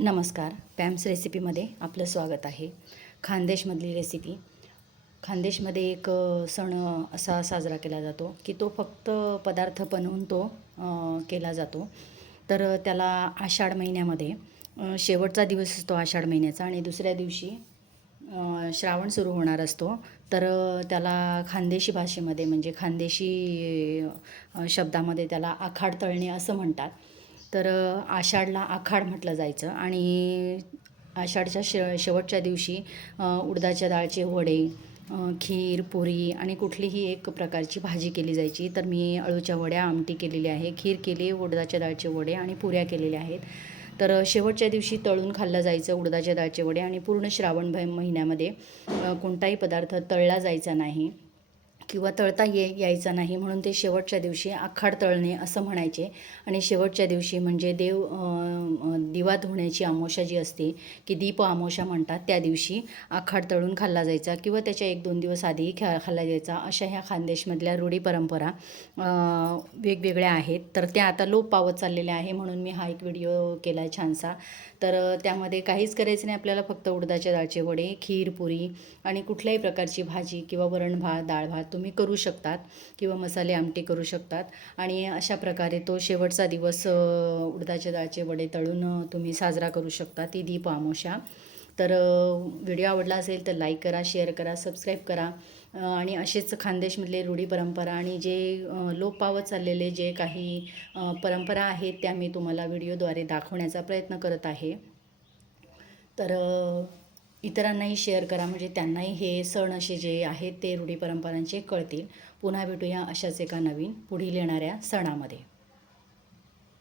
नमस्कार पॅम्स रेसिपीमध्ये आपलं स्वागत आहे. खानदेशमधली रेसिपी. खानदेशमध्ये एक सण असा साजरा केला जातो की तो फक्त पदार्थ बनवून तो केला जातो. तर त्याला आषाढ महिन्यामध्ये शेवटचा दिवस असतो आषाढ महिन्याचा आणि दुसऱ्या दिवशी श्रावण सुरू होणार असतो. तर त्याला खानदेशी भाषेमध्ये म्हणजे खानदेशी शब्दामध्ये त्याला आखाड तळणे असं म्हणतात. तर आषाढला आखाड म्हटलं जायचं आणि आषाढच्या शे शेवटच्या दिवशी उडदाच्या डाळचे वडे खीर पुरी आणि कुठलीही एक प्रकारची भाजी केली जायची. तर मी अळूच्या वड्या आमटी केलेली आहे खीर केली उडदाच्या डाळचे वडे आणि पुऱ्या केलेल्या आहेत. तर शेवटच्या दिवशी तळून खाल्लं जायचं उडदाच्या डाळचे वडे आणि पूर्ण श्रावण भ महिन्यामध्ये कोणताही पदार्थ तळला जायचा नाही. किंवा तळता ये यायचा नाही म्हणून ते शेवटच्या दिवशी आखाड तळणे असं म्हणायचे. आणि शेवटच्या दिवशी म्हणजे देव दिवा धुण्याची आमोशा जी असते की दीप आमोशा म्हणतात त्या दिवशी आखाड तळून खाल्ला जायचा किंवा त्याच्या एक दोन दिवस आधीही खा खाल्ला जायचा. अशा ह्या खानदेशमधल्या रूढी परंपरा वेगवेगळ्या आहेत. तर त्या आता लोप पावत चाललेल्या आहे म्हणून मी हा एक व्हिडिओ केला आहे छानसा. तर त्यामध्ये काहीच करायचं नाही आपल्याला फक्त उडदाच्या डाळचे वडे खीर पुरी आणि कुठल्याही प्रकारची भाजी किंवा वरण भात डाळ भात तुम्ही करू शकतात किंवा मसाले आमटी करू शकतात. आणि अशा प्रकारे तो शेवटचा दिवस उडदाच्या डाळचे वडे तळून तुम्ही साजरा करू शकता. ती दीप आमोशा. तर व्हिडिओ आवडला असेल तर लाईक करा शेअर करा सबस्क्राईब करा. आणि असेच खानदेशमधले रूढी परंपरा आणि जे लोप पावत चाललेले जे काही परंपरा आहेत त्या मी तुम्हाला व्हिडिओद्वारे दाखवण्याचा प्रयत्न करत आहे. तर इतरांनाही शेअर करा. म्हणजे त्यांनाही हे सण असे जे आहेत ते रूढी परंपरांचे कळतील. पुन्हा भेटूया अशाच एका नवीन पुढील येणाऱ्या सणामध्ये.